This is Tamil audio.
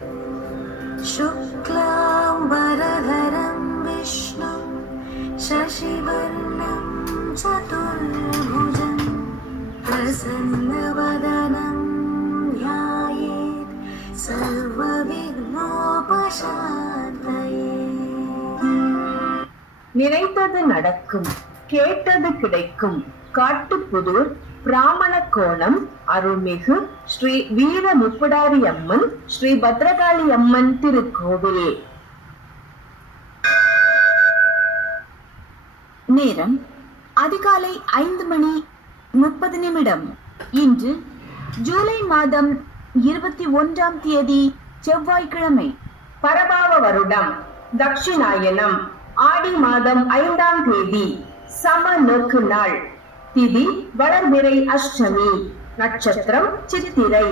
शुक्लाम्बरधरं विष्णुं शशिवर्णं चतुर्भुजं प्रसन्नवदनं ध्यायेत् सर्वविघ्नोपशान्तये. நினைத்தது நடக்கும், கேட்டது கிடைக்கும். காட்டுப்புதூர் பிராமண கோணம் அருள்மிகு ஸ்ரீ வீர முப்புடாரி அம்மன் ஸ்ரீ பத்ரகாளி அம்மன் திருக்கோவில். நேரம் அதிகாலை 5:30. இன்று ஜூலை மாதம் 21ஆம் தேதி செவ்வாய்க்கிழமை. பரபாவ வருடம் தட்சிணாயனம் ஆடி மாதம் 5ஆம் தேதி சம நோக்கு நாள். திதி வளர்பிறை அஷ்டமி. நட்சத்திரம் சித்திரை.